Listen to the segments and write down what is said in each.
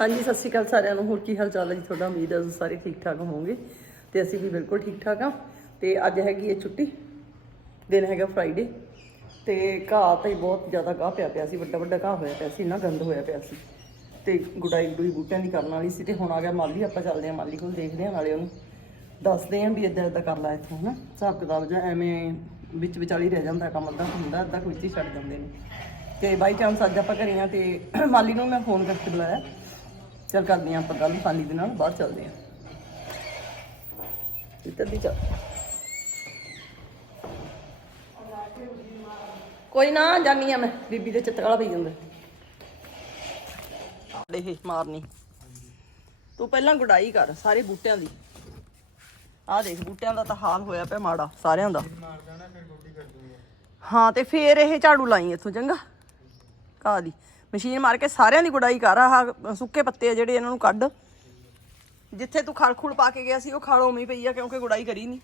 ਹਾਂਜੀ, ਸਤਿ ਸ਼੍ਰੀ ਅਕਾਲ ਸਾਰਿਆਂ ਨੂੰ। ਹੋਰ ਕੀ ਹਾਲ ਚਾਲ ਹੈ ਜੀ ਤੁਹਾਡਾ? ਉਮੀਦ ਹੈ ਤੁਸੀਂ ਸਾਰੇ ਠੀਕ ਠਾਕ ਹੋਵੋਗੇ ਤੇ ਅਸੀਂ ਵੀ ਬਿਲਕੁਲ ਠੀਕ ਠਾਕ ਆ ਤੇ ਅੱਜ ਹੈਗੀ ਹੈ ਛੁੱਟੀ। ਦਿਨ ਹੈਗਾ ਫਰਾਈਡੇ ਤੇ ਘਾਹ ਤੇ ਬਹੁਤ ਜ਼ਿਆਦਾ ਘਾਹ ਪਿਆ ਪਿਆ ਸੀ, ਵੱਡਾ ਵੱਡਾ ਘਾਹ ਹੋਇਆ ਪਿਆ ਸੀ ਨਾ ਗੰਦ ਹੋਇਆ ਪਿਆ ਸੀ। ਤੇ ਗੁਡਾਈ ਗੁਡੂਈ ਬੂਟਿਆਂ ਦੀ ਕਰਨ ਵਾਲੀ ਸੀ ਤੇ ਹੁਣ ਆ ਗਿਆ ਮਾਲੀ, ਆਪਾਂ ਚੱਲਦੇ ਹਾਂ ਮਾਲੀ ਕੋਲ, ਦੇਖਦੇ ਹਾਂ ਨਾਲੇ ਉਹਨੂੰ। ਦੱਸਦੇ ਹਾਂ ਵੀ ਇਦਾਂ ਇਦਾਂ ਕਰ ਲਾ ਇੱਥੋਂ, ਹਨਾ। ਹਿਸਾਬ ਕਿਤਾਬ ਜਾਂ ਐਵੇਂ ਵਿੱਚ ਵਿਚਾਲੀ ਰਹਿ ਜਾਂਦਾ, ਕੰਮ ਅੱਧਾ ਕੁ ਹੁੰਦਾ, ਅੱਧਾ ਕੁ ਵਿੱਚ ਹੀ ਛੱਡ ਜਾਂਦੇ ਨੇ। ਤੇ ਬਾਈ ਚਾਂਸ ਅੱਜ ਆਪਾਂ ਘਰੇ ਆ ਤੇ ਮਾਲੀ ਨੂੰ ਮੈਂ ਫੋਨ ਕਰਕੇ ਬੁਲਾਇਆ। ਚੱਲ ਕਰਦੇ ਹਾਂ ਆਪਾਂ ਗੱਲ ਖਾਲੀ ਦੇ ਨਾਲ, ਬਾਹਰ ਚੱਲਦੇ ਹਾਂ। ਇੱਧਰ ਦੀ ਚੱਲ। ਕੋਈ ਨਾ ਜਾਨੀ ਆ ਮੈਂ। ਬੀਬੀ ਦੇ ਚਿੱਤਕਾਲਾ ਪਈ ਜਾਂਦਾ। ਇਹ ਮਾਰਨੀ। ਤੂੰ ਪਹਿਲਾਂ ਗੁਡਾਈ ਕਰ ਸਾਰੇ ਬੂਟਿਆਂ ਦੀ। ਆਹ ਦੇਖ, ਬੂਟਿਆਂ ਦਾ ਤਾਂ ਹਾਲ ਹੋਇਆ ਪਿਆ ਮਾੜਾ, ਸਾਰਿਆਂ ਦਾ। ਹਾਂ, ਤੇ ਫੇਰ ਇਹ ਝਾੜੂ ਲਾਈ ਇੱਥੋਂ, ਚੰਗਾ। ਘਾਹ ਦੀ। ਮਸ਼ੀਨ ਮਾਰ ਕੇ ਸਾਰਿਆਂ ਦੀ ਗੁਡਾਈ ਕਰ ਆਹ ਸੁੱਕੇ ਪੱਤੇ ਆ ਜਿਹੜੇ ਇਹਨਾਂ ਨੂੰ ਕੱਢ। ਜਿੱਥੇ ਤੂੰ ਖਲ ਖੁਲ ਪਾ ਕੇ ਗਿਆ ਸੀ ਉਹ ਖਾਲ ਉਵੇਂ ਪਈ ਆ ਕਿਉਂਕਿ ਗੁਡਾਈ ਕਰੀ ਨਹੀਂ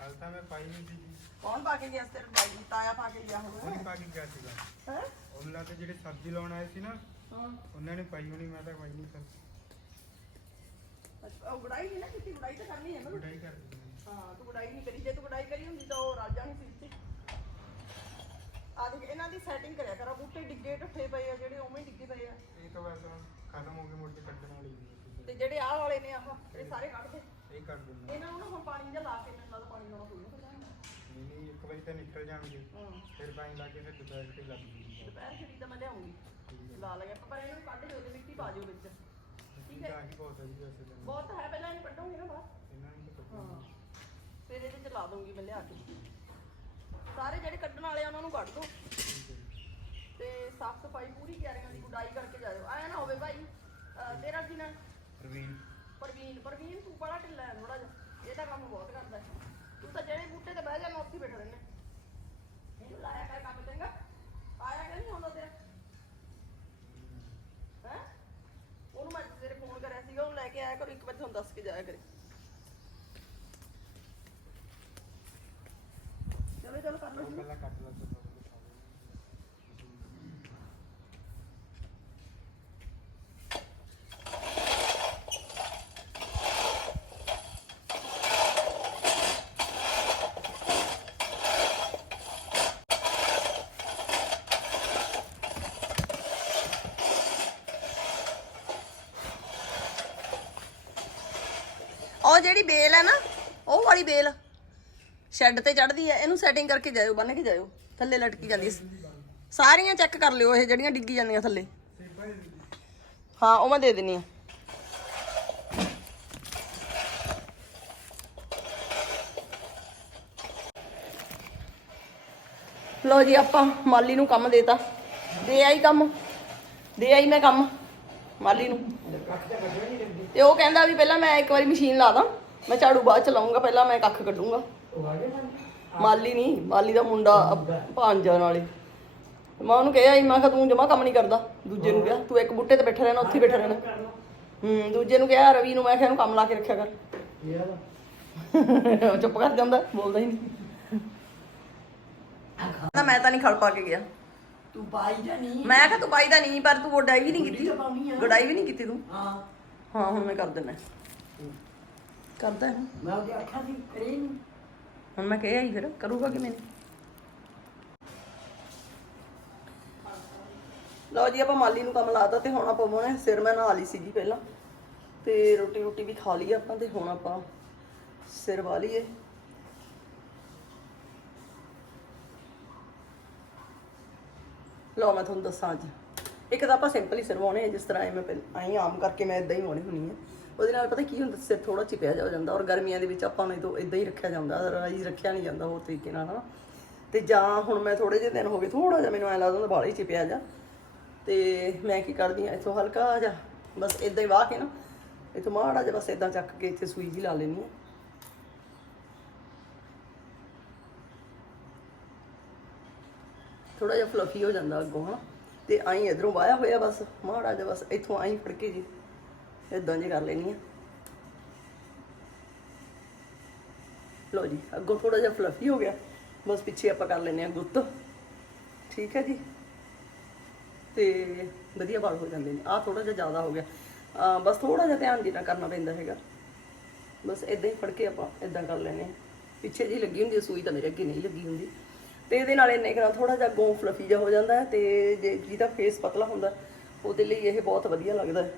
ਹਾਲ ਤਾਂ ਮੈਂ ਪਾਈ ਨਹੀਂ ਸੀ ਕੌਣ ਪਾ ਕੇ ਗਿਆ ਸੀ ਤੇਰੇ ਬਾਈ ਨੂੰ? ਤਾਇਆ ਪਾ ਕੇ ਗਿਆ ਹੁਣ। ਉਹਨੇ ਪਾ ਕੇ ਗਿਆ ਸੀਗਾ। ਹੈ? ਉਹਨਾਂ ਤੇ ਜਿਹੜੇ ਸਬਜ਼ੀ ਲਾਉਣ ਆਏ ਸੀ ਨਾ ਉਹਨਾਂ ਨੇ ਪਾਈ ਹੋਣੀ ਮੈਂ ਤਾਂ ਪਾਈ ਨਹੀਂ ਸਰ ਉਹ ਗੁਡਾਈ ਨਹੀਂ ਨਾ ਕੀਤੀ ਗੁਡਾਈ ਤਾਂ ਕਰਨੀ ਹੈ ਨਾ। ਗੁਡਾਈ ਕਰ ਦਿੰਦੀ ਹਾਂ ਤੂੰ ਗੁਡਾਈ ਨਹੀਂ ਕਰੀ ਜੇ ਤੂੰ ਗੁਡਾਈ ਕਰੀ ਹੁੰਦੀ ਤਾਂ ਉਹ ਰਾਜਾ ਨਹੀਂ ਸੀ ਇੱਥੇ ਆ ਦੇਖ ਇਹਨਾਂ ਦੀ ਸੈਟਿੰਗ ਕਰਿਆ ਕਰ ਆਹ ਬੂਟੇ ਡਿੱਗੇ ਢੱਠੇ ਪਏ ਆ ਜਿਹੜੇ ਉਵੇਂ ਹੀ ਡਿੱਗੇ ਪਏ ਆ। ਇਹ ਤਾਂ ਵੈਸੇ ਖਤਮ ਹੋ ਗਏ ਮੁੜ ਕੇ ਕੱਢਣ ਵਾਲੀ ਸੀ। ਤੇ ਜਿਹੜੇ ਆਹ ਵਾਲੇ ਨੇ ਆਹ ਇਹ ਸਾਰੇ ਕੱਢ ਦੇ। ਇਹ ਕਰ ਦਿੰਦਾ ਇਹਨਾਂ ਨੂੰ ਨਾ ਹੁਣ ਪਾਣੀ ਜਿਹਾ ਲਾ ਕੇ ਮੈਨੂੰ ਲੱਗਦਾ ਪਾਣੀ ਲਾਉਣਾ ਪਊਗਾ ਫਿਰ ਨਹੀਂ ਨਹੀਂ ਇੱਕ ਵਾਰੀ ਤਾਂ ਨਿਕਲ ਜਾਣਗੇ। ਹਾਂ। ਫਿਰ ਪਾਣੀ ਲਾ ਕੇ ਫਿਰ ਦੁਪਹਿਰ ਤੇ ਲੱਗ ਜੂਗੀ। ਦੁਪਹਿਰ ਛੜੀ ਤਾਂ ਮੈਂ ਲਿਆਉਂਗੀ। ਲਾ ਲਗਾ ਪਰ ਇਹਨੂੰ ਕੱਢ ਦਿਓ ਤੇ ਮਿੱਟੀ ਪਾ ਦਿਓ ਵਿੱਚ। ਠੀਕ ਹੈ। ਤਾਂ ਹੀ ਬਹੁਤ ਹੈ ਜੀ ਵੈਸੇ ਤਾਂ। ਬਹੁਤ ਹੈ ਪਹਿਲਾਂ ਇਹਨੂੰ ਕੱਢੂੰਗੀ ਨਾ ਬਾਹਰ? ਇਹਨਾਂ ਨੂੰ ਤਾਂ ਫਿਰ ਇਹਦੇ ਚ ਲਾ ਦੂੰਗੀ ਮੈਂ ਲਿਆ ਕੇ। ਸਾਰੇ ਜਿਹੜੇ ਕੱਢਣ ਵਾਲੇ ਆ ਉਹਨਾਂ ਨੂੰ ਕੱਢ ਦੋ। ਤੇ ਸਾਫ਼ ਸਫ਼ਾਈ ਪੂਰੀ ਕਿਆਰੀਆਂ ਦੀ ਗੁਡਾਈ ਕਰਕੇ ਜਾਇਓ। ਆਇਆ ਨਾ ਹੋਵੇ ਭਾਈ ਅਹ ਤੇਰਾ ਕੀ ਨਾ? ਪ੍ਰਵੀਨ। ਪ੍ਰਵੀਨ। ਪ੍ਰਵੀਨ ਤੂੰ ਬੜਾ ਢਿੱਲਾ ਹੈ ਥੋੜਾ ਜਿਹਾ। ਇਹ ਤਾਂ ਕੰਮ ਬਹੁਤ ਕਰਦਾ ਹੈ। ਤੂੰ ਤਾਂ ਜਿਹੜੇ ਬੂਟੇ ਤੇ ਬਹਿ ਜਾਣਾ ਉੱਥੇ ਹੀ ਬੈਠਾ ਰਹਿਣਾ ਇਹਨੂੰ ਲਾਇਆ ਕਰ ਕੰਮ ਚੰਗਾ। ਆਇਆ ਕਿ ਨਹੀਂ ਆਉਂਦਾ ਤੇਰਾ ਹੈ? ਉਹਨੂੰ ਮੈਂ ਤੇਰੇ ਫੋਨ ਕਰਿਆ ਸੀਗਾ ਉਹਨੂੰ ਲੈ ਕੇ ਆਇਆ ਕਰੋ ਇੱਕ ਵਾਰ ਤੁਹਾਨੂੰ ਦੱਸ ਕੇ ਜਾਇਆ ਕਰੇ। ਚਲੋ ਚਲੋ ਕਰ ਲਓ ਉਹ ਪਹਿਲਾਂ ਕੱਟ ਲਾ ਤਾ ਉਹ ਜਿਹੜੀ ਬੇਲ ਹੈ ਨਾ, ਉਹ ਵਾਲੀ ਬੇਲ। ਸ਼ੈੱਡ ਤੇ ਚੜਦੀ ਹੈ ਇਹਨੂੰ ਸੈਟਿੰਗ ਕਰਕੇ ਜਾਇਓ ਬੰਨ ਕੇ ਜਾਇਓ, ਥੱਲੇ ਲਟਕੀ ਜਾਂਦੀ ਹੈ। ਸਾਰੀਆਂ ਚੈੱਕ ਕਰ ਲਿਓ, ਇਹ ਜਿਹੜੀਆਂ ਡਿੱਗੀ ਜਾਂਦੀਆਂ ਥੱਲੇ। ਹਾਂ, ਉਹ ਮੈਂ ਦੇ ਦਿੰਨੀ ਆ। ਲੋ ਜੀ, ਆਪਾਂ ਮਾਲੀ ਨੂੰ ਕੰਮ ਦੇਤਾ। ਦੇ ਆਈ ਕੰਮ, ਦੇ ਆਈ ਮੈਂ ਕੰਮ, ਮਾਲੀ ਨੂੰ। ਤੇ ਉਹ ਕਹਿੰਦਾ ਵੀ ਪਹਿਲਾਂ ਮੈਂ ਇੱਕ ਵਾਰੀ ਮਸ਼ੀਨ ਲਾ ਦਾਂ, ਮੈਂ ਝਾੜੂ ਬਾਅਦ ਚ ਲਾਉਂਗਾ ਪਹਿਲਾਂ ਮੈਂ ਕੱਖ ਕੱਢੂੰਗਾ। ਮਾਲੀ ਨਹੀਂ ਮਾਲੀ ਦਾ ਮੁੰਡਾ ਭਾਂਜਾ ਨਾਲੇ ਮੈਂ ਉਹਨੂੰ ਕਿਹਾ ਸੀ ਮੈਂ ਕਿਹਾ ਤੂੰ ਜਮਾ ਕੰਮ ਨਹੀਂ ਕਰਦਾ ਦੂਜੇ ਨੂੰ ਕਿਹਾ ਤੂੰ ਇੱਕ ਬੁੱਟੇ ਤੇ ਬੈਠਾ ਰਹਿਣਾ ਉੱਥੇ ਹੀ ਬੈਠਾ ਰਹਿਣਾ। ਹੂੰ ਦੂਜੇ ਨੂੰ ਕਿਹਾ ਰਵੀ ਨੂੰ ਮੈਂ ਕਿਹਾ ਇਹਨੂੰ ਕੰਮ ਲਾ ਕੇ ਰੱਖਿਆ ਕਰ। ਉਹ ਚੁੱਪ ਕਰ ਜਾਂਦਾ ਬੋਲਦਾ ਹੀ ਨਹੀਂ। ਨਾ ਮੈਂ ਤਾਂ ਨਹੀਂ ਖੜ ਪਾ ਕੇ ਗਿਆ। ਤੂੰ ਪਾਈ ਜਾਂ ਨਹੀਂ। ਮੈਂ ਕਿਹਾ ਤੂੰ ਬਾਈ ਦਾ ਨਹੀਂ ਪਰ ਤੂੰ ਗੋਡਾਈ ਵੀ ਨਹੀਂ ਕੀਤੀ। ਤਾਂ। ਗੋਡਾਈ ਵੀ ਨਹੀਂ ਕੀਤੀ ਤੂੰ। ਹਾਂ। ਹਾਂ ਹੁਣ ਮੈਂ ਕਰ ਦਿੰਦਾ। ਕਰਦਾ। ਮੈਂ ਉਹਦੇ ਅੱਖਾਂ ਦੀ ਕਰੇ ਨਹੀਂ ਹੁਣ ਮੈਂ ਕਿਹਾ ਹੀ ਫਿਰ, ਕਰੂਗਾ ਕਿ ਲਓ ਜੀ, ਆਪਾਂ ਮਾਲੀ ਨੂੰ ਕੰਮ ਲਾਤਾ ਤੇ ਹੁਣ ਆਪਾਂ ਮੋਨੇ ਸਿਰ ਮੈਂ ਨਹਾ ਲਈ ਸੀ ਜੀ ਪਹਿਲਾਂ। ਤੇ ਰੋਟੀ ਰੋਟੀ ਵੀ ਖਾ ਲਈ ਆਪਾਂ ਤੇ ਹੁਣ ਆਪਾਂ ਸਿਰ ਵਾ ਲਈਏ। ਲਓ ਮੈਂ ਤੁਹਾਨੂੰ ਦੱਸਾਂ ਅੱਜ। ਇੱਕ ਤਾਂ ਆਪਾਂ ਸਿੰਪਲ ਹੀ ਸਿਰ ਵਾਉਣੇ ਆ, ਜਿਸ ਤਰ੍ਹਾਂ ਮੈਂ ਪਹਿਲਾਂ ਆਈ ਆਮ ਕਰਕੇ ਮੈਂ ਇਦਾਂ ਹੀ ਵਾਉਣੀ ਹੁੰਨੀ ਆ। ਉਹਦੇ ਨਾਲ ਪਤਾ ਕੀ ਹੁੰਦਾ, ਸਿਰ ਥੋੜਾ ਚਿਪਿਆ ਜਾ ਜਾਂਦਾ ਔਰ ਗਰਮੀਆਂ ਦੇ ਵਿੱਚ ਆਪਾਂ ਨੂੰ ਇਹ ਤੋਂ ਇਦਾਂ ਹੀ ਰੱਖਿਆ ਜਾਂਦਾ ਅਦਰਵਾਈਜ਼ ਰੱਖਿਆ ਨਹੀਂ ਜਾਂਦਾ ਹੋਰ ਤਰੀਕੇ ਨਾਲ, ਹਨਾ। ਤੇ ਜਾਂ ਹੁਣ ਮੈਂ ਥੋੜੇ ਜਿਹੇ ਦਿਨ ਹੋ ਗਏ ਥੋੜਾ ਜਿਹਾ ਮੈਨੂੰ ਐ ਲੱਗਦਾ ਹੁੰਦਾ ਹੀ ਚਿਪਿਆ ਜਾ। ਤੇ ਮੈਂ ਕੀ ਕਰਦੀ ਆ ਇੱਥੋਂ ਹਲਕਾ ਜਿਹਾ, ਬਸ ਇਦਾਂ ਹੀ ਵਾਹ ਕੇ ਨਾ, ਇੱਥੋਂ ਮਾੜਾ ਜਿਹਾ ਬਸ ਇਦਾਂ ਚੱਕ ਕੇ ਇੱਥੇ ਸੂਈ ਜੀ ਲਾ ਲੈਣੀ ਆ ਥੋੜਾ ਜਿਹਾ ਫਲਫੀ ਹੋ ਜਾਂਦਾ ਅੱਗੋਂ, ਹਨਾ। ਤੇ ਆਈ ਇਧਰੋਂ ਵਾਇਆ ਹੋਇਆ ਬਸ, ਮਾੜਾ ਜਿਹਾ ਬਸ ਇੱਥੋਂ ਆਈ ਫੜ ਕੇ ਜੀ। ਇਦਾਂ ਜੀ ਕਰ ਲੈਣੀ ਆ। ਲੋ ਜੀ, ਅੱਗੋਂ ਥੋੜਾ ਜਿਹਾ ਫਲਫੀ ਹੋ ਗਿਆ। ਬਸ ਪਿੱਛੇ ਆਪਾਂ ਕਰ ਲੈਨੇ ਆ ਗੁੱਤ। ਠੀਕ ਹੈ ਜੀ? ਤੇ ਵਧੀਆ ਵਾਲ ਹੋ ਜਾਂਦੇ ਨੇ। ਆਹ ਥੋੜਾ ਜਿਹਾ ਜ਼ਿਆਦਾ ਹੋ ਗਿਆ। ਬਸ ਥੋੜਾ ਜਿਹਾ ਧਿਆਨ ਦੇਣਾ ਕਰਨਾ ਪੈਂਦਾ ਹੈਗਾ। ਬਸ ਇਦਾਂ ਹੀ ਫੜ ਕੇ ਆਪਾਂ ਇਦਾਂ ਕਰ ਲੈਨੇ ਆ ਪਿੱਛੇ ਜੀ ਲੱਗੀ ਹੁੰਦੀ ਹੈ ਸੂਈ ਤਾਂ ਮੇਰੇ ਅੱਗੇ ਨਹੀਂ ਲੱਗੀ ਹੁੰਦੀ। ਤੇ ਇਹਦੇ ਨਾਲ ਇੰਨੇ ਕਰਾਂ ਥੋੜਾ ਜਿਹਾ ਗੋਂ ਫਲਫੀ ਜਿਹਾ ਹੋ ਜਾਂਦਾ ਹੈ ਤੇ ਜੇ ਜਿਹਦਾ ਫੇਸ ਪਤਲਾ ਹੁੰਦਾ, ਉਹਦੇ ਲਈ ਇਹ ਬਹੁਤ ਵਧੀਆ ਲੱਗਦਾ ਹੈ।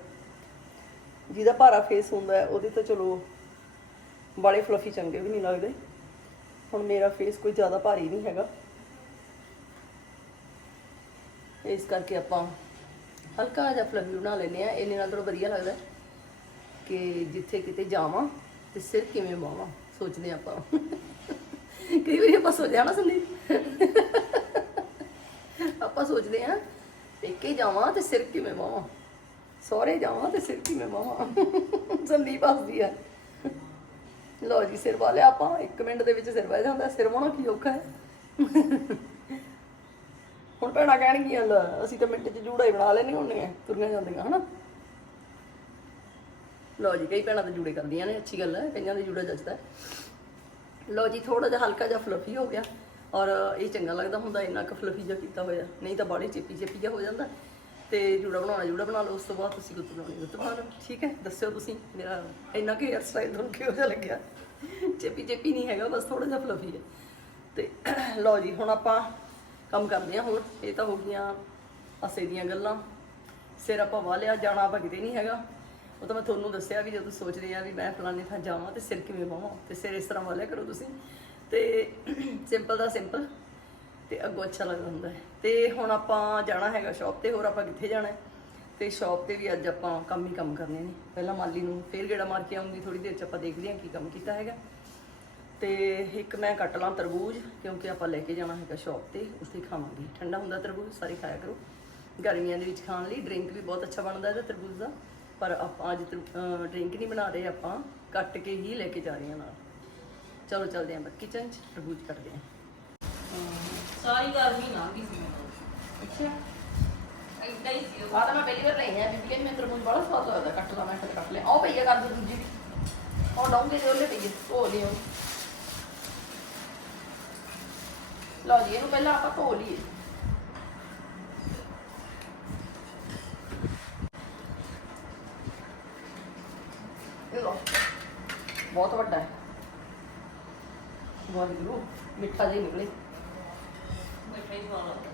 ਜਿਹਦਾ ਭਾਰਾ ਫੇਸ ਹੁੰਦਾ ਹੈ, ਉਹਦੇ ਤਾਂ ਚਲੋ ਬਾਲੇ ਫਲਫੀ ਚੰਗੇ ਵੀ ਨਹੀਂ ਲੱਗਦੇ। ਹੁਣ ਮੇਰਾ ਫੇਸ ਕੋਈ ਜ਼ਿਆਦਾ ਭਾਰੀ ਨਹੀਂ ਹੈਗਾ। ਇਸ ਕਰਕੇ ਆਪਾਂ ਹਲਕਾ ਜਿਹਾ ਫਲਫੀ ਬਣਾ ਲੈਨੇ ਆ ਇਹਨੇ ਨਾਲ ਥੋੜਾ ਵਧੀਆ ਲੱਗਦਾ ਕਿ ਜਿੱਥੇ ਕਿਤੇ ਜਾਵਾਂ ਤੇ ਸਿਰ ਕਿਵੇਂ ਮਾਵਾਂ ਸੋਚਦੇ ਹਾਂ ਆਪਾਂ। ਕਈ ਵਾਰੀ ਆਪਾਂ ਸੋਚ ਨਾ ਸੰਦੀਪ? ਆਪਾਂ ਸੋਚਦੇ ਆ ਪੇਕੇ ਜਾਵਾਂ ਤੇ ਸਿਰ ਕਿਵੇਂ ਮਾਵਾਂ ਸਹੁਰੇ ਜਾਵਾਂ ਤੇ ਸਿਰ ਕਿਵੇਂ ਮਾਵਾਂ? ਸੰਦੀਪ ਹੱਸਦੀ ਆ। ਲਓ ਜੀ, ਸਿਰ ਵਾਲਿਆ ਆਪਾਂ 1 ਮਿੰਟ ਦੇ ਵਿੱਚ ਸਿਰ ਵਾਹ ਜਾਂਦਾ, ਸਿਰ ਵਾਉਣਾ ਕੀ ਔਖਾ ਹੈ? ਹੁਣ ਭੈਣਾਂ ਕਹਿਣਗੀਆਂ, ਲੈ, ਅਸੀਂ ਤਾਂ ਮਿੰਟ 'ਚ ਜੂੜਾ ਹੀ ਬਣਾ ਲੈਣੀ ਹੁੰਦੀਆਂ, ਤੁਰੀਆਂ ਜਾਂਦੀਆਂ, ਹਨਾ? ਲਓ ਜੀ, ਕਈ ਭੈਣਾਂ ਤਾਂ ਜੂੜੇ ਕਰਦੀਆਂ ਨੇ, ਅੱਛੀ ਗੱਲ ਹੈ, ਕਈਆਂ ਦੇ ਜੂੜਾ ਜੱਜਦਾ ਹੈ। ਲਓ ਜੀ ਥੋੜਾ ਜਿਹਾ ਹਲਕਾ ਜਿਹਾ ਫਲਫੀ ਹੋ ਗਿਆ, ਔਰ ਇਹ ਚੰਗਾ ਲੱਗਦਾ ਹੁੰਦਾ, ਇੰਨਾ ਕੁ ਫਲਫੀ ਜਿਹਾ ਕੀਤਾ ਹੋਇਆ, ਨਹੀਂ ਤਾਂ ਬਾੜੀ ਚਿੱਪੀ ਚਿੱਪੀ ਜਿਹਾ ਹੋ ਜਾਂਦਾ। ਤੇ ਜੂੜਾ ਬਣਾਉਣਾ, ਜੂੜਾ ਬਣਾ ਲਓ, ਉਸ ਤੋਂ ਬਾਅਦ ਤੁਸੀਂ ਗੁੱਤ ਬਣਾਉਣੀ, ਗੁੱਤ ਬਣਾ ਲਓ। ਠੀਕ ਹੈ? ਦੱਸਿਓ ਤੁਸੀਂ, ਮੇਰਾ ਇੰਨਾ ਕੁ ਹੇਅਰ ਸਟਾਈਲ ਤੁਹਾਨੂੰ ਕਿਹੋ ਜਿਹਾ ਲੱਗਿਆ? ਚੇਪੀ ਚੇਪੀ ਨਹੀਂ ਹੈਗਾ, ਬਸ ਥੋੜਾ ਜਿਹਾ ਫਲਫੀ ਹੈ। ਤੇ ਲਓ ਜੀ, ਹੁਣ ਆਪਾਂ ਕੰਮ ਕਰਦੇ ਹਾਂ ਹੁਣ। ਇਹ ਤਾਂ ਹੋ ਗਈਆਂ ਅਸੇ ਦੀਆਂ ਗੱਲਾਂ। ਸਿਰ ਆਪਾਂ ਵਾਹ ਲਿਆ, ਜਾਣਾ ਆਪਾਂ ਕਿਤੇ ਨਹੀਂ ਹੈਗਾ। ਉਹ ਤਾਂ ਮੈਂ ਤੁਹਾਨੂੰ ਦੱਸਿਆ ਵੀ ਜਦੋਂ ਸੋਚਦੇ ਆ ਵੀ ਮੈਂ ਫਲਾਣੇ ਥਾਂ ਜਾਵਾਂ ਤੇ ਸਿਰ ਕਿਵੇਂ ਵਾਵਾਂ, ਤੇ ਸਿਰ ਇਸ ਤਰ੍ਹਾਂ ਵਾਲਿਆ ਕਰੋ ਤੁਸੀਂ। ਤੇ ਸਿੰਪਲ ਦਾ ਸਿੰਪਲ ਤੇ ਅੱਗੋਂ ਅੱਛਾ ਲੱਗਦਾ ਹੁੰਦਾ ਹੈ। ਤੇ ਹੁਣ ਆਪਾਂ ਜਾਣਾ ਹੈਗਾ ਸ਼ਾਪ ਤੇ, ਹੋਰ ਆਪਾਂ ਕਿੱਥੇ ਜਾਣਾ ਹੈ? ਤੇ ਸ਼ਾਪ ਤੇ ਵੀ ਅੱਜ ਆਪਾਂ ਕੰਮ ਹੀ ਕੰਮ ਕਰਨੇ ਨੇ। ਪਹਿਲਾਂ ਮਾਲੀ ਨੂੰ ਫੇਰ ਗੇੜਾ ਮਾਰ ਕੇ ਆਉਂਗੀ ਥੋੜੀ ਦੇਰ ਚ ਆਪਾਂ ਦੇਖਦੇ ਹਾਂ ਕੀ ਕੰਮ ਕੀਤਾ ਹੈਗਾ। ਤੇ ਇੱਕ ਮੈਂ ਕੱਟ ਲਾਂ ਤਰਬੂਜ, ਕਿਉਂਕਿ ਆਪਾਂ ਲੈ ਕੇ ਜਾਣਾ ਹੈਗਾ ਸ਼ਾਪ ਤੇ, ਉੱਥੇ ਖਾਵਾਂਗੇ। ਠੰਡਾ ਹੁੰਦਾ ਤਰਬੂਜ, ਸਾਰੇ ਖਾਇਆ ਕਰੋ। ਗਰਮੀਆਂ ਦੇ ਵਿੱਚ ਖਾਣ ਲਈ ਡਰਿੰਕ ਵੀ ਬਹੁਤ ਅੱਛਾ ਬਣਦਾ ਇਹਦਾ ਤਰਬੂਜ ਦਾ। ਪਰ ਆਪਾਂ ਅੱਜ ਡਰਿੰਕ ਨਹੀਂ ਬਣਾ ਰਹੇ ਆਪਾਂ, ਕੱਟ ਕੇ ਹੀ ਲੈ ਕੇ ਜਾ ਰਹੇ ਹਾਂ ਨਾਲ। ਚਲੋ ਚੱਲਦੇ ਹਾਂ ਕਿਚਨ ਚ, ਤਰਬੂਜ ਕੱਟਦੇ ਹਾਂ। ਸਾਰੀ ਗਰਮੀ ਲੰਘ ਗਈ ਸੀ ਮੈਨੂੰ। ਅੱਛਾ। ਏਦਾਂ ਹੀ ਸੀ ਉਹ। ਆ ਤਾਂ ਮੈਂ ਪਹਿਲੀ ਵਾਰ ਲਈ ਆ ਬੀਬੀ ਕਹਿੰਦੀ ਮੈਂ ਤਰਬੂਜ ਬੜਾ ਸਵਾਦ ਲੱਗਦਾ ਕੱਟ ਲਾ ਮੈਂ ਫਿਰ ਕੱਟ ਲਿਆ। ਆਓ ਭਈਆ ਕਰ ਦੋ ਦੂਜੀ ਵੀ। ਉਹ ਡੋਂਗੇ ਦੇ ਉਹਲੇ ਪਈਏ ਧੋ ਲਿਓ। ਲਓ ਜੀ ਇਹਨੂੰ ਪਹਿਲਾਂ ਆਪਾਂ ਧੋ ਲਈਏ। ਇਹ ਲਓ ਬਹੁਤ ਵੱਡਾ ਹੈ। ਵਾਹਿਗੁਰੂ ਮਿੱਠਾ ਜਿਹਾ ਹੀ ਨਿਕਲੇ। ਮਿੱਠਾ ਹੀ ਸਵਾਦ ਲੱਗਦਾ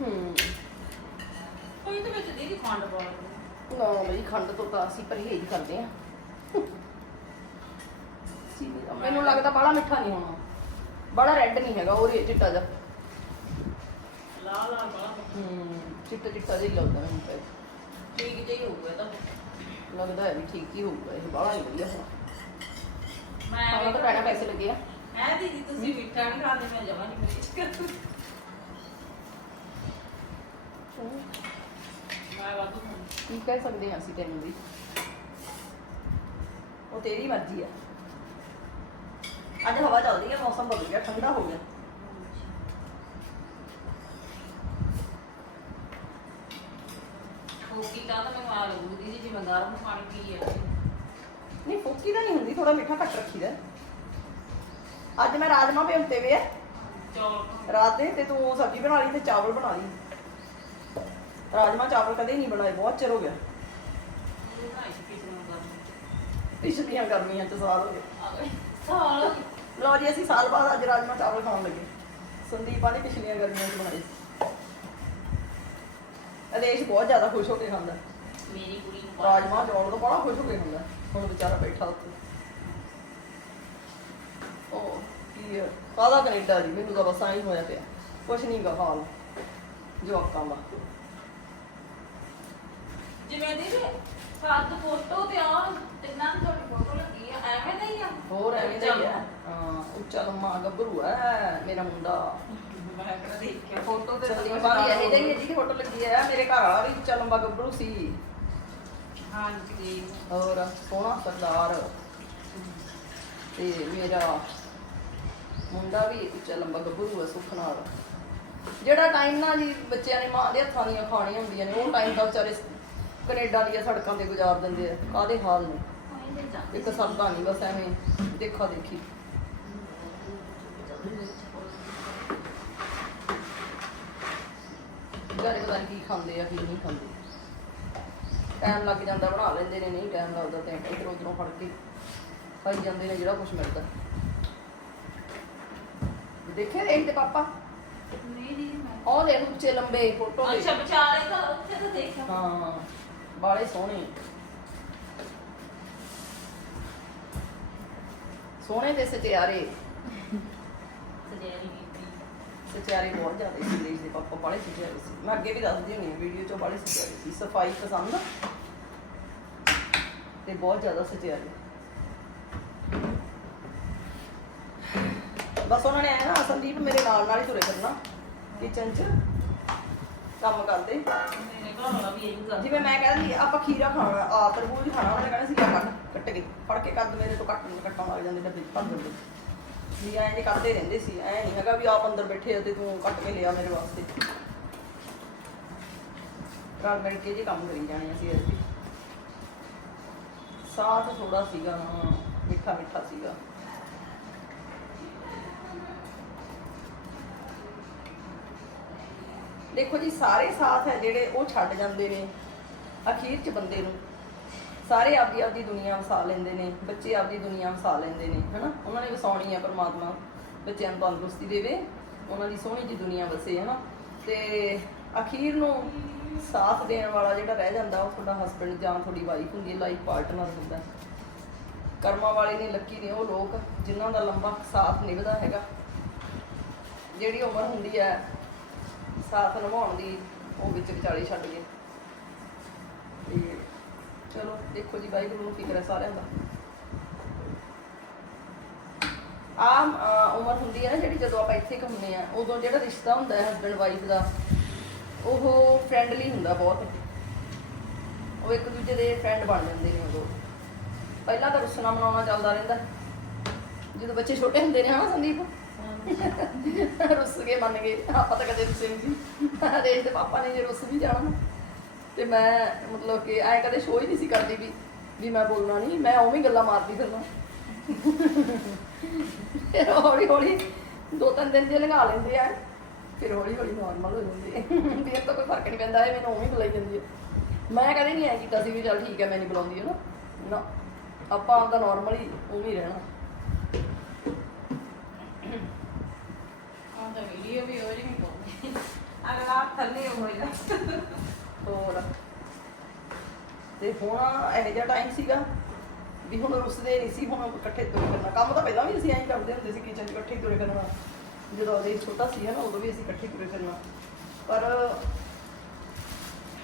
ਹੂੰ। ਕੋਈ ਤੇ ਵਿੱਚ ਦੀਦੀ ਖੰਡ ਪਾ ਲਓ। ਨਾ ਬਈ ਖੰਡ ਤੋਂ ਤਾਂ ਅਸੀਂ ਪਰਹੇਜ਼ ਕਰਦੇ ਆ ਮੈਨੂੰ ਲੱਗਦਾ ਬੜਾ ਮਿੱਠਾ ਨਹੀਂ ਹੋਣਾ। ਬੜਾ ਰੈੱਡ ਨਹੀਂ ਹੈਗਾ ਉਹ ਰੇ ਚਿੱਟਾ ਜਿਹਾ। ਲਾਲ ਲਾਲ ਬੜਾ ਹੂੰ ਚਿੱਟਾ ਚਿੱਟਾ ਜਿਹਾ ਹੀ ਲੱਗਦਾ ਮੈਨੂੰ ਤਾਂ। ਠੀਕ ਜਿਹਾ ਹੀ ਹੋਊਗਾ ਇਹ ਤਾਂ। ਲੱਗਦਾ ਹੈ ਵੀ ਠੀਕ ਹੀ ਹੋਊਗਾ ਇਹ ਬੜਾ ਨਹੀਂ ਵਧੀਆ ਹੋਣਾ। ਮੈਂ ਖਾਣਾ ਤਾਂ ਪੈਣਾ ਪੈਸੇ ਲੱਗੇ ਆ। ਹੈ ਦੀਦੀ ਤੁਸੀਂ ਮਿੱਠਾ ਨਹੀਂ ਖਾਂਦੇ ਮੈਂ ਜਮਾ ਨਹੀਂ ਮਿਰਚ ਕਰ ਮੈਂ ਵਾਧੂ ਖਾਂਦੀ। ਕੀ ਕਹਿ ਸਕਦੇ ਹਾਂ ਅਸੀਂ ਤੈਨੂੰ ਵੀ? ਉਹ ਤੇਰੀ ਮਰਜ਼ੀ ਆ। ਅੱਜ ਹਵਾ ਚੱਲਦੀ ਹੈ ਮੌਸਮ ਬਦਲ ਗਿਆ ਠੰਡਾ ਹੋ ਗਿਆ। ਕੋਕੀ ਤਾਂ ਤਾਂ ਮੈਨੂੰ ਆ ਲੱਗੂ ਦੀਦੀ ਜਿਵੇਂ ਗਰਮ ਪਾਣੀ ਪੀ ਆ ਨਹੀਂ ਫੁੱਕੀ ਤਾਂ ਨਹੀਂ ਹੁੰਦੀ ਥੋੜਾ ਮਿੱਠਾ ਘੱਟ ਰੱਖੀਦਾ। ਅੱਜ ਮੈਂ ਰਾਜਮਾ ਭਿਉਂਤੇ ਵੇ ਆ। ਚੌਲ। ਰਾਤ ਦੇ ਤੇ ਤੂੰ ਸਬਜ਼ੀ ਬਣਾ ਲਈ ਤੇ ਚਾਵਲ ਬਣਾ ਲਈ। ਰਾਜਮਾ ਚਾਵਲ ਕਦੇ ਨਹੀਂ ਬਣਾਏ ਬਹੁਤ ਚਿਰ ਹੋ ਗਿਆ। ਪਿਛਲੀਆਂ ਗਰਮੀਆਂ ਚ ਸਾਲ ਹੋ ਗਏ। ਸਾਲ ਲਓ ਜੀ ਅਸੀਂ ਸਾਲ ਬਾਅਦ ਅੱਜ ਰਾਜਮਾ ਚਾਵਲ ਖਾਣ ਲੱਗੇ। ਸੰਦੀਪਾ ਨੇ ਪਿਛਲੀਆਂ ਗਰਮੀਆਂ ਚ ਬਣਾਏ। ਸੀ ਅਦੇਸ਼ ਬਹੁਤ ਜ਼ਿਆਦਾ ਖੁਸ਼ ਹੋ ਕੇ ਖਾਂਦਾ। ਮੇਰੀ ਕੁੜੀ ਨੂੰ ਰਾਜਮਾ ਚੌਲ ਤੋਂ ਬੜਾ ਖੁਸ਼ ਹੋ ਕੇ ਖਾਂਦਾ। ਹੁਣ ਵਿਚਾਰਾ ਬੈਠਾ ਉੱਥੇ। ਉਹ ਕੀ ਹੈ ਕਾਹਦਾ ਕੈਨੇਡਾ ਜੀ? ਮੈਨੂੰ ਤਾਂ ਬਸ ਆਈ ਹੋਇਆ ਪਿਆ। ਕੁਛ ਨਹੀਂ ਗਾ ਹਾਲ। ਜਵਾਕਾਂ ਦਾ। ਜਿਵੇਂ ਫੋਟੋ ਤੇ ਆ ਤਿੰਨਾਂ ਦੀ ਤੁਹਾਡੀ ਫੋਟੋ ਲੱਗੀ ਆ ਐਵੇਂ ਦਾ ਹੀ ਆ? ਹੋਰ ਐਵੇਂ ਦਾ ਹੀ ਹੈ ਹਾਂ ਉੱਚਾ ਲੰਮਾ ਗੱਭਰੂ ਹੈ ਮੇਰਾ ਮੁੰਡਾ। ਮੈਂ ਕਿਹੜਾ ਦੇਖਿਆ ਫੋਟੋ ਤੇ ਸੰਦੀਪ ਵਾਲੀ ਇਹ ਜਿਹੀ ਜਿਹਦੀ ਫੋਟੋ ਲੱਗੀ ਹੈ ਮੇਰੇ ਘਰ ਵਾਲਾ ਵੀ ਉੱਚਾ ਲੰਮਾ ਗੱਭਰੂ ਸੀ। ਹਾਂਜੀ। ਔਰ ਸੋਹਣਾ ਸਰਦਾਰ। ਤੇ ਮੇਰਾ ਮੁੰਡਾ ਵੀ ਉੱਚਾ ਲੰਬਾ ਗੱਭਰੂ ਹੈ ਸੁੱਖ ਨਾਲ। ਜਿਹੜਾ ਟਾਈਮ ਨਾ ਜੀ ਬੱਚਿਆਂ ਨੇ ਮਾਂ ਦੇ ਹੱਥਾਂ ਦੀਆਂ ਖਾਣੀਆਂ ਹੁੰਦੀਆਂ ਨੇ ਉਹ ਟਾਈਮ ਤਾਂ ਵਿਚਾਰੇ ਕੈਨੇਡਾ ਦੀਆਂ ਸੜਕਾਂ ਤੇ ਗੁਜ਼ਾਰ ਦਿੰਦੇ ਆ ਕਾਦੇ ਹਾਲ ਨੇ? ਇੱਕ ਸਰਦਾ ਨਹੀਂ ਬਸ ਐਵੇਂ ਦੇਖਾ ਦੇਖੀ। ਵਿਚਾਰੇ ਪਤਾ ਨਹੀਂ ਕੀ ਖਾਂਦੇ ਆ ਕੀ ਨਹੀਂ ਖਾਂਦੇ। ਟਾਈਮ ਲੱਗ ਜਾਂਦਾ ਬਣਾ ਲੈਂਦੇ ਨੇ ਨਹੀਂ ਟਾਈਮ ਲੱਗਦਾ ਤੇ ਇੱਧਰ ਉੱਧਰੋਂ ਫੜ ਕੇ ਖਾਈ ਜਾਂਦੇ ਨੇ ਜਿਹੜਾ ਕੁਝ ਮਿਲਦਾ। ਦੇਖੇ ਇਹ ਤੇ ਪਾਪਾ? ਨਹੀਂ ਮੈਂ ਉਹ ਦੇਖ ਉੱਚੇ ਲੰਬੇ ਫੋਟੋ ਅੱਛਾ ਵਿਚਾਰੇ ਤਾਂ ਉੱਥੇ ਤਾਂ ਦੇਖਿਆ। ਹਾਂ। ਬਾਲੇ ਸੋਹਣੇ। ਸੋਹਣੇ ਤੇ ਸਚਿਆਰੇ ਸਜੈਰੀ ਸਚਿਆਰੇ ਬਹੁਤ ਜ਼ਿਆਦਾ ਸੀ ਦੇਸ਼ ਦੇ ਪਾਪਾ ਬਾਲੇ ਸਚਿਆਰੇ ਸੀ। ਮੈਂ ਅੱਗੇ ਵੀ ਦੱਸਦੀ ਹੁੰਦੀ ਹਾਂ ਵੀਡੀਓ 'ਚ ਬਾਲੇ ਸਚਿਆਰੇ ਸੀ। ਸਫ਼ਾਈ ਪਸੰਦ। ਤੇ ਬਹੁਤ ਜ਼ਿਆਦਾ ਸਚਿਆਰੇ ਬਸ ਉਹਨਾਂ ਨੇ ਆਇਆ ਨਾ ਸੰਦੀਪ ਮੇਰੇ ਨਾਲ ਨਾਲ ਹੀ ਤੁਰੇ ਕਰਨਾ ਕਿਚਨ 'ਚ। ਕੰਮ ਕਰਦੇ। ਘਰ ਜਿਵੇਂ ਮੈਂ ਕਹਿੰਦੀ ਆਪਾਂ ਖੀਰਾ ਖਾਣਾ ਆ ਤਰਬੂਜ ਖਾਣਾ ਉਹਨੇ ਕਹਿੰਦਾ ਸੀ ਆ ਕੱਟ ਕੱਟ ਕੇ ਫੜ ਕੇ ਕੱਦ ਮੇਰੇ ਤੋਂ ਕੱਟ ਕੱਟਣ ਲੱਗ ਜਾਂਦੇ ਡੱਬੇ ਭਰ ਦਿੰਦੇ। ਵੀ ਐਂ ਜੇ ਕਰਦੇ ਰਹਿੰਦੇ ਸੀ ਐ ਨਹੀਂ ਹੈਗਾ ਵੀ ਆਪ ਅੰਦਰ ਬੈਠੇ ਤੇ ਤੂੰ ਕੱਟ ਕੇ ਲਿਆ ਮੇਰੇ ਵਾਸਤੇ। ਰਲ ਮਿਲ ਕੇ ਜੇ ਕੰਮ ਕਰੀ ਜਾਣੇ ਅਸੀਂ ਅੱਜ। ਸਾਥ ਥੋੜਾ ਸੀਗਾ ਨਾ ਮਿੱਠਾ ਮਿੱਠਾ ਸੀਗਾ। ਦੇਖੋ ਜੀ, ਸਾਰੇ ਸਾਥ ਹੈ ਜਿਹੜੇ, ਉਹ ਛੱਡ ਜਾਂਦੇ ਨੇ ਅਖੀਰ ਚ ਬੰਦੇ ਨੂੰ। ਸਾਰੇ ਆਪਦੀ ਆਪਦੀ ਦੁਨੀਆ ਵਸਾ ਲੈਂਦੇ ਨੇ, ਬੱਚੇ ਆਪਦੀ ਦੁਨੀਆ ਵਸਾ ਲੈਂਦੇ ਨੇ, ਹਨਾ? ਉਹਨਾਂ ਨੇ ਵਸਾਉਣੀ ਆ ਪਰਮਾਤਮਾ, ਬੱਚਿਆਂ ਨੂੰ ਤੰਦਰੁਸਤੀ ਦੇਵੇ, ਉਹਨਾਂ ਦੀ ਸੋਹਣੀ ਜੀ ਦੁਨੀਆ ਵਸੇ, ਹਨਾ? ਤੇ ਅਖੀਰ ਨੂੰ ਸਾਥ ਦੇਣ ਵਾਲਾ ਜਿਹੜਾ ਰਹਿ ਜਾਂਦਾ, ਉਹ ਤੁਹਾਡਾ ਹਸਬੰਡ ਜਾਂ ਤੁਹਾਡੀ ਵਾਈਫ ਹੁੰਦੀ ਹੈ ਲਾਈਫ ਪਾਰਟਨਰ ਹੁੰਦਾ। ਕਰਮਾਂ ਵਾਲੇ ਨੇ, ਲੱਕੀ ਨੇ, ਉਹ ਲੋਕ ਜਿਨ੍ਹਾਂ ਦਾ ਲੰਬਾ ਸਾਥ ਨਿਭਦਾ ਹੈਗਾ, ਜਿਹੜੀ ਉਮਰ ਹੁੰਦੀ ਹੈ ਸਾਥ ਨਿਭਾਉਣ ਦੀ ਉਹ ਵਿੱਚ ਵਿਚਾਲੇ ਛੱਡ ਗਏ। ਤੇ ਚਲੋ, ਦੇਖੋ ਜੀ, ਵਾਹਿਗੁਰੂ ਨੂੰ ਫਿਕਰ ਹੈ ਸਾਰਿਆਂ ਦਾ। ਆਮ ਉਮਰ ਹੁੰਦੀ ਹੈ ਨਾ ਜਿਹੜੀ ਜਦੋਂ ਆਪਾਂ ਇੱਥੇ ਕੁ ਆ ਉਦੋਂ ਜਿਹੜਾ ਰਿਸ਼ਤਾ ਹੁੰਦਾ ਹੈ ਹਸਬੰਡ ਵਾਈਫ ਦਾ, ਉਹ ਫਰੈਂਡਲੀ ਹੁੰਦਾ ਬਹੁਤ। ਉਹ ਇੱਕ ਦੂਜੇ ਦੇ ਫਰੈਂਡ ਬਣ ਜਾਂਦੇ ਨੇ ਉਦੋਂ। ਪਹਿਲਾਂ ਤਾਂ ਰੁੱਸਣਾ ਮਨਾਉਣਾ ਚੱਲਦਾ ਰਹਿੰਦਾ। ਜਦੋਂ ਬੱਚੇ ਛੋਟੇ ਹੁੰਦੇ ਨੇ, ਹਨਾ ਸੰਦੀਪ? ਰੁੱਸ ਗਏ ਮੰਨ ਗਏ, ਆਪਾਂ ਤਾਂ ਕਦੇ ਰੁੱਸੇ ਨਹੀਂ ਸੀ ਰੇਸ਼ ਦੇ ਪਾਪਾ ਨੇ ਜੇ ਰੁੱਸ ਵੀ ਜਾਣਾ ਤੇ ਮੈਂ ਮਤਲਬ ਕਿ ਐ ਕਦੇ ਸ਼ੋਅ ਹੀ ਨਹੀਂ ਸੀ ਕਰਦੀ ਵੀ ਵੀ ਮੈਂ ਬੋਲਣਾ ਨਹੀਂ ਮੈਂ ਉਵੇਂ ਗੱਲਾਂ ਮਾਰਦੀ ਫਿਰਨਾ ਫਿਰ ਹੌਲੀ ਹੌਲੀ ਦੋ ਤਿੰਨ ਦਿਨ ਜੇ ਲੰਘਾ ਲੈਂਦੇ ਆ, ਫਿਰ ਹੌਲੀ ਹੌਲੀ ਨਾਰਮਲ ਹੋ ਜਾਂਦੀ ਹੈ ਫਿਰ ਤਾਂ ਕੋਈ ਫ਼ਰਕ ਨਹੀਂ ਪੈਂਦਾ, ਇਹ ਮੈਨੂੰ ਉਵੇਂ ਬੁਲਾਈ ਜਾਂਦੀ ਹੈ ਮੈਂ ਕਦੇ ਨਹੀਂ ਐ ਕੀਤਾ ਸੀ ਵੀ ਚੱਲ ਠੀਕ ਹੈ, ਮੈਂ ਨਹੀਂ ਬੁਲਾਉਂਦੀ ਹੈ ਨਾ ਨਾ ਆਪਾਂ ਆਪਦਾ ਨਾਰਮਲ ਹੀ ਉਵੇਂ ਹੀ ਰਹਿਣਾ। ਤਾਂ ਵੀਡੀਓ ਵੀ ਹੋ ਰਹੀ ਨਹੀਂ ਅਗਲਾ ਥੱਲੇ ਹੋ ਜਾ ਹੋਰ। ਤੇ ਹੁਣ ਇਹੋ ਜਿਹਾ ਟਾਈਮ ਸੀਗਾ ਵੀ ਹੁਣ ਰੁੱਸਦੇ ਨਹੀਂ ਸੀ ਹੁਣ ਇਕੱਠੇ ਤੁਰੇ ਕਰਨਾ ਕੰਮ ਤਾਂ ਪਹਿਲਾਂ ਵੀ ਅਸੀਂ ਐਂ ਕਰਦੇ ਹੁੰਦੇ ਸੀ ਕਿਚਨ 'ਚ ਇਕੱਠੇ ਹੀ ਤੁਰੇ ਕਰਨਾ ਜਦੋਂ ਉਹਦੇ ਛੋਟਾ ਸੀ ਨਾ ਉਦੋਂ ਵੀ ਅਸੀਂ ਇਕੱਠੇ ਤੁਰੇ ਕਰਨਾ ਪਰ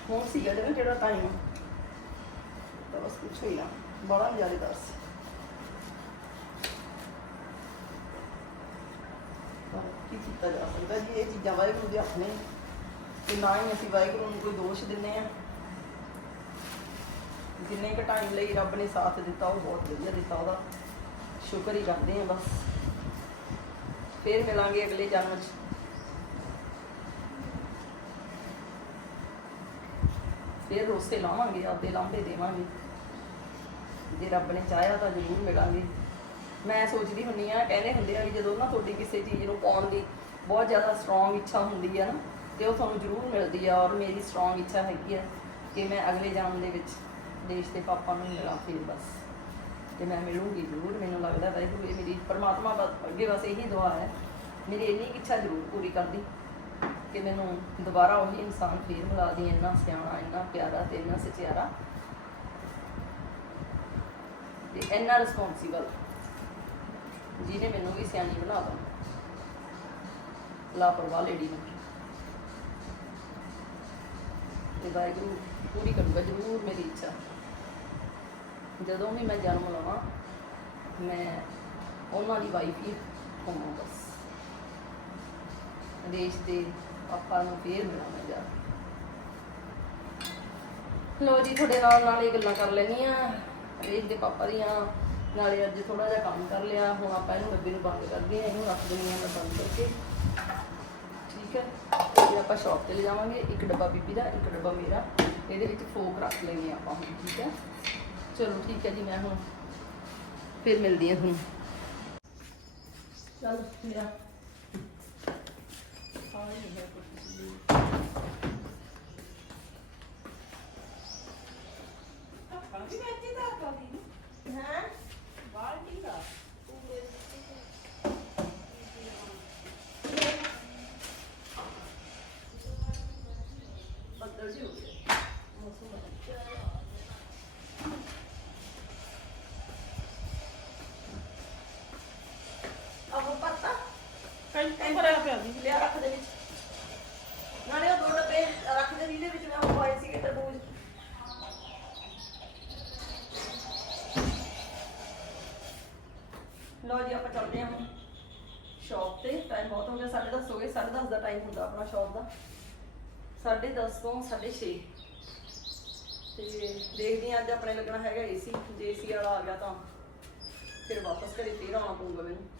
ਹੁਣ ਸੀਗਾ ਜਿਹੜਾ ਜਿਹੜਾ ਟਾਈਮ ਤਾਂ ਬਸ ਕੁਛ ਹੋਈ ਨਾ। ਬੜਾ ਨਜ਼ਾਰੇਦਾਰ ਸੀ ਪਰ ਕੀ ਕੀਤਾ ਜਾ ਸਕਦਾ ਜੀ, ਇਹ ਚੀਜ਼ਾਂ ਵਾਹਿਗੁਰੂ ਦੇ ਹੱਥ ਨੇ ਤੇ ਨਾ ਹੀ ਅਸੀਂ ਵਾਹਿਗੁਰੂ ਨੂੰ ਕੋਈ ਦੋਸ਼ ਦਿੰਦੇ ਆ ਜਿੰਨੇ ਕ ਟਾਈਮ ਲਈ ਰੱਬ ਨੇ ਸਾਥ ਦਿੱਤਾ, ਉਹ ਬਹੁਤ ਵਧੀਆ ਦਿੱਤਾ ਉਹਦਾ। ਸ਼ੁਕਰ ਹੀ ਕਰਦੇ ਆ ਬਸ। ਫੇਰ ਮਿਲਾਂਗੇ ਅਗਲੇ ਜਨਮ 'ਚ। ਫੇਰ ਰੋਸੇ ਲਾਵਾਂਗੇ, ਆਪਦੇ ਲਾਂਭੇ ਦੇਵਾਂਗੇ। ਜੇ ਰੱਬ ਨੇ ਚਾਹਿਆ ਤਾਂ ਜ਼ਰੂਰ ਮਿਲਾਂਗੇ। ਮੈਂ ਸੋਚਦੀ ਹੁੰਨੀ ਆ ਕਹਿੰਦੇ ਹੁੰਦੇ ਆ ਵੀ ਜਦੋਂ ਨਾ ਤੁਹਾਡੀ ਕਿਸੇ ਚੀਜ਼ ਨੂੰ ਪਾਉਣ ਦੀ ਬਹੁਤ ਜ਼ਿਆਦਾ ਸਟਰੋਂਗ ਇੱਛਾ ਹੁੰਦੀ ਆ ਨਾ, ਤੇ ਉਹ ਤੁਹਾਨੂੰ ਜ਼ਰੂਰ ਮਿਲਦੀ ਆ ਔਰ ਮੇਰੀ ਸਟਰੋਂਗ ਇੱਛਾ ਹੈਗੀ ਆ ਕਿ ਮੈਂ ਅਗਲੇ ਜਨਮ ਦੇ ਵਿੱਚ ਦੇਸ਼ ਦੇ ਪਾਪਾ ਨੂੰ ਮਿਲਾਂ ਫਿਰ ਬਸ। ਤੇ ਮੈਂ ਮਿਲੂੰਗੀ ਜ਼ਰੂਰ, ਮੈਨੂੰ ਲੱਗਦਾ ਵਾਹਿਗੁਰੂ ਇਹ ਮੇਰੀ ਪਰਮਾਤਮਾ ਬਸ, ਅੱਗੇ ਬਸ ਇਹੀ ਦੁਆ ਹੈ। ਮੇਰੀ ਇੰਨੀ ਇੱਛਾ ਜ਼ਰੂਰ ਪੂਰੀ ਕਰਦੀ ਕਿ ਮੈਨੂੰ ਦੁਬਾਰਾ ਉਹੀ ਇਨਸਾਨ ਫੇਰ ਮਿਲਾ ਦੀ ਇੰਨਾ ਸਿਆਣਾ, ਇੰਨਾ ਪਿਆਰਾ ਤੇ ਇੰਨਾ ਸਚਿਆਰਾ ਤੇ ਇੰਨਾ ਰਿਸਪੌਂਸੀਬਲ ਜਿਹਨੇ ਮੈਨੂੰ ਵੀ ਸਿਆਣੀ ਬਣਾ ਤਾ ਲਾਪਰਵਾਹ ਲੇਡੀ ਨੂੰ ਤੇ ਵਾਹਿਗੁਰੂ ਪੂਰੀ ਕਰੂਗਾ, ਜ਼ਰੂਰ ਮੇਰੀ ਇੱਛਾ। ਜਦੋਂ ਵੀ ਮੈਂ ਜਨਮ ਲਵਾਂ, ਮੈਂ ਉਹਨਾਂ ਦੀ ਵਾਈਫ ਹੀ ਹੋਵਾਂ ਬਸ। ਦੇਸ਼ ਦੇ ਪਾਪਾ ਨੂੰ ਫੇਰ ਮਿਲਾਂਗਾ ਜਾ ਲੋ ਜੀ, ਤੁਹਾਡੇ ਨਾਲ ਨਾਲ ਇਹ ਗੱਲਾਂ ਕਰ ਲੈਣੀਆਂ ਦੇਸ਼ ਦੇ ਪਾਪਾ ਦੀਆਂ ਨਾਲੇ ਅੱਜ ਥੋੜਾ ਜਿਹਾ ਕੰਮ ਕਰ ਲਿਆ, ਹੁਣ ਆਪਾਂ ਇਹਨੂੰ ਡੱਬੇ ਨੂੰ ਬੰਦ ਕਰਦੇ ਆ ਇਹਨੂੰ ਰੱਖ ਦਿੰਦੇ ਆ ਮੈਂ ਬੰਦ ਕਰਕੇ। ਠੀਕ ਹੈ? ਫਿਰ ਆਪਾਂ ਸ਼ਾਪ ਤੇ ਲੈ ਜਾਵਾਂਗੇ, ਇੱਕ ਡੱਬਾ ਬੀਬੀ ਦਾ, ਇੱਕ ਡੱਬਾ ਮੇਰਾ। ਇਹਦੇ ਵਿੱਚ ਫੋਕ ਰੱਖ ਲੈਣੀ ਆਪਾਂ ਹੁਣ, ਠੀਕ ਹੈ? ਚਲੋ ਠੀਕ ਹੈ ਜੀ, ਮੈਂ ਹੁਣ ਫਿਰ ਮਿਲਦੀ ਹਾਂ ਤੁਹਾਨੂੰ। ਚਲ, ਮੇਰਾ। ਹਾਂ ਇਹ ਹੈ ਕੁਛ। ਕਈ ਭਰਿਆ ਲਿਆ ਰੱਖ ਦੇ ਵਿੱਚ। ਨਾਲੇ ਉਹ ਦੋ ਡੱਬੇ ਰੱਖ ਦੇ ਜਿਹਦੇ ਵਿੱਚ, ਮੈਂ ਪਾਏ ਸੀਗੇ ਤਰਬੂਜ। ਲੋ ਜੀ, ਆਪਾਂ ਚੱਲਦੇ ਹਾਂ ਹੁਣ ਸ਼ਾਪ ਤੇ। ਟਾਈਮ ਬਹੁਤ ਹੋ ਗਿਆ 10:30 ਹੋ ਗਏ 10:30 ਦਾ ਟਾਈਮ ਹੁੰਦਾ ਆਪਣਾ ਸ਼ਾਪ ਦਾ। 10:30 ਤੋਂ 6:30 ਤੇ ਦੇਖਦੇ ਹਾਂ, ਅੱਜ ਆਪਣੇ ਲੱਗਣਾ ਹੈਗਾ ਏਸੀ ਜੇ ਏਸੀ ਵਾਲਾ ਆ ਗਿਆ ਤਾਂ। ਫਿਰ ਵਾਪਸ ਘਰੇ ਫੇਰ ਆਉਣਾ ਪਊਗਾ ਮੈਨੂੰ।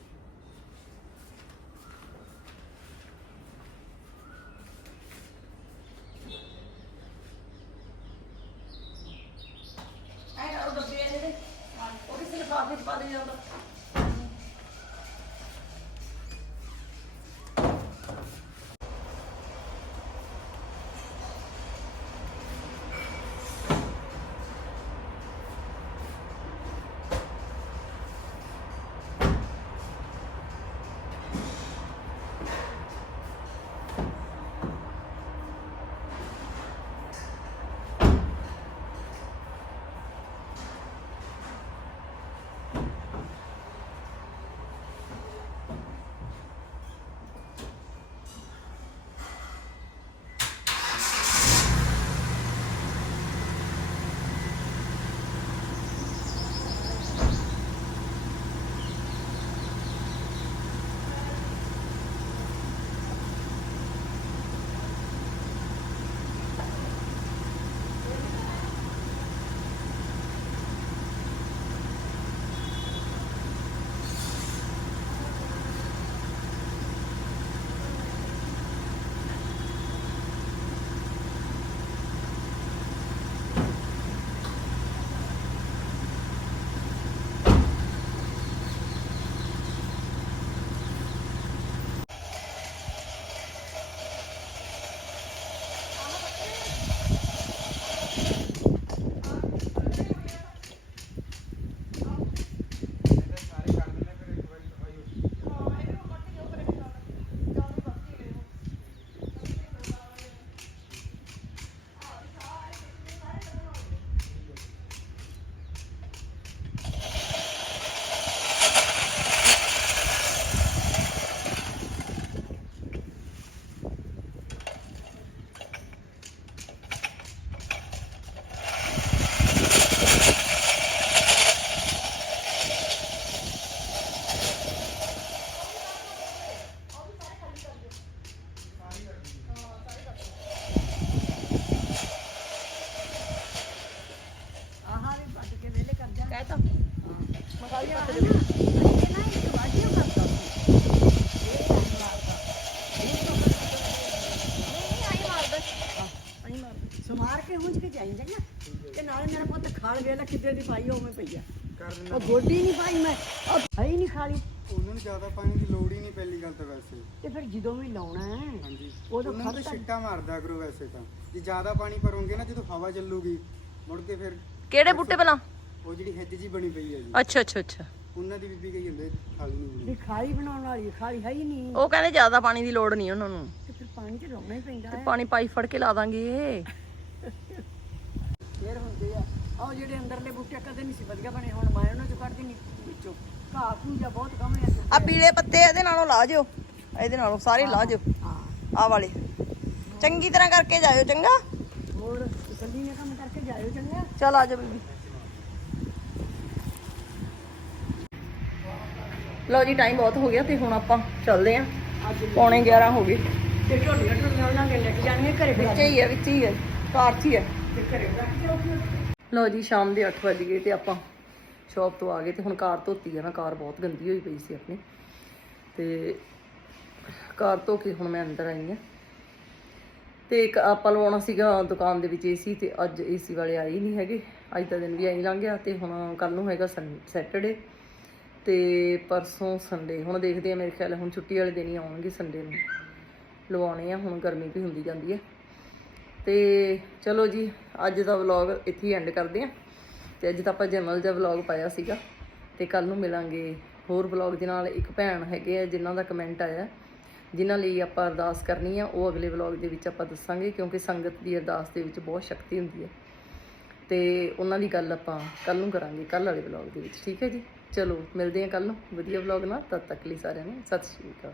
ਜਾਈਂ ਜੰਗਾ ਤੇ ਨਾਲੇ ਮੇਰਾ ਪੁੱਤ ਖਾਲ ਵੇਲਾ ਕਿੱਦੇ ਦੀ ਪਾਈ ਉਵੇਂ ਪਈ ਆ। ਕਰ ਦਿੰਦਾ। ਉਹ ਗੋਡੀ ਨਹੀਂ ਪਾਈ ਮੈਂ। ਉਹ ਹੈ ਹੀ ਨਹੀਂ ਖਾਲੀ। ਉਹਨਾਂ ਨੂੰ ਜ਼ਿਆਦਾ ਪਾਣੀ ਦੀ ਲੋੜ ਹੀ ਨਹੀਂ ਪਹਿਲੀ ਗੱਲ ਤਾਂ ਵੈਸੇ। ਤੇ ਫਿਰ ਜਦੋਂ ਵੀ ਲਾਉਣਾ ਹੈ ਹਾਂਜੀ। ਉਦੋਂ ਉਹਨਾਂ ਨੂੰ ਤਾਂ ਖਤਮ। ਛਿੱਟਾ ਮਾਰਦਾ ਕਰੋ ਵੈਸੇ ਤਾਂ। ਜੇ ਜ਼ਿਆਦਾ ਪਾਣੀ ਭਰੋਗੇ ਨਾ ਜਦੋਂ ਹਵਾ ਚੱਲੂਗੀ ਮੁੜ ਕੇ ਫਿਰ ਕਿਹੜੇ ਬੂਟੇ ਭਲਾ ਉਹ ਜਿਹੜੀ ਹਿੱਜ ਜੀ ਬਣੀ ਪਈ ਹੈ ਜੀ। ਅੱਛਾ ਅੱਛਾ ਅੱਛਾ। ਉਹਨਾਂ ਦੀ ਬੀਬੀ ਕਹੀ ਜਾਂਦੇ ਖਾਲੀ ਨਹੀਂ ਵੀ ਬਣੀ ਖਾਲੀ ਬਣਾਉਣ ਵਾਲੀ ਖਾਲੀ ਹੈ ਹੀ ਨਹੀਂ। ਉਹ ਕਹਿੰਦੇ ਜ਼ਿਆਦਾ ਪਾਣੀ ਦੀ ਲੋੜ ਨਹੀਂ ਉਹਨਾਂ ਨੂੰ। ਤੇ ਫਿਰ ਪਾਣੀ ਤੇ ਲਾਉਣਾ ਹੀ ਪੈਂਦਾ ਤੇ ਹੈ। ਪਾਣੀ ਪਾਈ ਫੜ ਕੇ ਲਾ ਦਾਂਗੇ। ਫੇਰ ਹੁੰਦੇ ਆ। ਆਹ ਜਿਹੜੇ ਅੰਦਰਲੇ ਬੂਟੇ ਕਦੇ ਨਹੀਂ ਸੀ ਵਧੀਆ ਬਣੇ ਹੁਣ ਮੈਂ ਉਹਨਾਂ ਚੋਂ ਕੱਢਦੀ ਨਹੀਂ ਵਿੱਚੋਂ। ਘਾਹ ਫੂਜਾ ਬਹੁਤ ਕਮਲੇ ਆ ਪੀਲੇ ਪੱਤੇ ਇਹਦੇ ਨਾਲੋਂ ਲਾ ਜਿਓ। ਇਹਦੇ ਨਾਲੋਂ ਸਾਰੇ ਲਾ ਜਿਓ। ਹਾਂ ਆ ਵਾਲੇ। ਚੰਗੀ ਤਰ੍ਹਾਂ ਕਰਕੇ ਜਾਇਓ ਚੰਗਾ? ਹੋਰ ਤਸੱਲੀ ਨੇ ਕੰਮ ਕਰਕੇ ਜਾਇਓ ਚੰਗਾ? ਚਲ ਆ ਜਾ ਬੀਬੀ। ਲਓ ਜੀ ਟਾਈਮ ਬਹੁਤ ਹੋ ਗਿਆ ਤੇ ਹੁਣ ਆਪਾਂ ਚੱਲਦੇ ਆਂ। ਪੌਣੇ 11 ਹੋ ਗਏ। ਤੇ ਢੋਲੀਆਂ ਢੋਲੀਆਂ ਉਹਨਾਂ ਨੇ ਲੈ ਕੇ ਜਾਣੀਆਂ ਘਰੇ ਵਿੱਚ ਹੀ ਹੈ ਵਿੱਚ ਹੀ ਹੈ ਕਾਰ 'ਚ ਹੀ ਹੈ ਤੇ ਜੀ, ਸ਼ਾਮ ਦੇ 8 ਵਜ ਗਏ ਤੇ ਆਪਾਂ ਸ਼ਾਪ ਤੋਂ ਆ ਗਏ ਤੇ ਹੁਣ ਕਾਰ ਧੋਤੀ ਆ ਨਾ, ਕਾਰ ਬਹੁਤ ਗੰਦੀ ਹੋਈ ਪਈ ਸੀ ਆਪਣੀ। ਤੇ ਕਾਰ ਧੋ ਕੇ ਹੁਣ ਮੈਂ ਅੰਦਰ ਆਈ ਆ। ਤੇ ਇੱਕ ਆਪਾਂ ਲਵਾਉਣਾ ਸੀਗਾ ਦੁਕਾਨ ਦੇ ਵਿੱਚ ਏਸੀ ਤੇ ਅੱਜ ਏਸੀ ਵਾਲੇ ਆਏ ਹੀ ਨਹੀਂ ਹੈਗੇ। ਅੱਜ ਦਾ ਦਿਨ ਵੀ ਆਈ ਲੰਘ ਗਿਆ ਤੇ ਹੁਣ ਕੱਲ ਨੂੰ ਹੈਗਾ ਸੈਟਰਡੇ ਤੇ ਪਰਸੋਂ ਸੰਡੇ ਹੁਣ ਦੇਖਦੇ ਆ ਮੇਰੇ ਖਿਆਲ ਹੁਣ ਛੁੱਟੀ ਵਾਲੇ ਦਿਨ ਹੀ ਆਉਣਗੇ ਸੰਡੇ ਨੂੰ। ਲਵਾਉਣੇ ਆ, ਹੁਣ ਗਰਮੀ ਵੀ ਹੁੰਦੀ ਜਾਂਦੀ ਹੈ ਤੇ ਚਲੋ ਜੀ, ਅੱਜ ਦਾ ਵਲੌਗ ਇੱਥੇ ਹੀ ਐਂਡ ਕਰਦੇ ਆ ਤੇ ਅੱਜ ਤਾਂ ਆਪਾਂ ਜਮਲ ਜਿਹਾ ਵਲੌਗ ਪਾਇਆ ਸੀਗਾ। ਤੇ ਕੱਲ ਨੂੰ ਮਿਲਾਂਗੇ ਹੋਰ ਵਲੌਗ ਦੇ ਨਾਲ ਇੱਕ ਭੈਣ ਹੈਗੇ ਆ, ਜਿਨ੍ਹਾਂ ਦਾ ਕਮੈਂਟ ਆਇਆ। ਜਿਨ੍ਹਾਂ ਲਈ ਆਪਾਂ ਅਰਦਾਸ ਕਰਨੀ ਆ, ਉਹ ਅਗਲੇ ਵਲੌਗ ਦੇ ਵਿੱਚ ਆਪਾਂ ਦੱਸਾਂਗੇ, ਕਿਉਂਕਿ ਸੰਗਤ ਦੀ ਅਰਦਾਸ ਦੇ ਵਿੱਚ ਬਹੁਤ ਸ਼ਕਤੀ ਹੁੰਦੀ ਹੈ। ਤੇ ਉਹਨਾਂ ਦੀ ਗੱਲ ਆਪਾਂ ਕੱਲ ਨੂੰ ਕਰਾਂਗੇ ਕੱਲ ਵਾਲੇ ਵਲੌਗ ਦੇ ਵਿੱਚ। ਠੀਕ ਹੈ ਜੀ? ਚਲੋ, ਮਿਲਦੇ ਹਾਂ ਕੱਲ ਨੂੰ। ਵਧੀਆ ਵਲੌਗ ਨਾਲ। ਤਦ ਤੱਕ ਲਈ ਸਾਰਿਆਂ ਨੂੰ ਸਤਿ ਸ਼੍ਰੀ ਅਕਾਲ।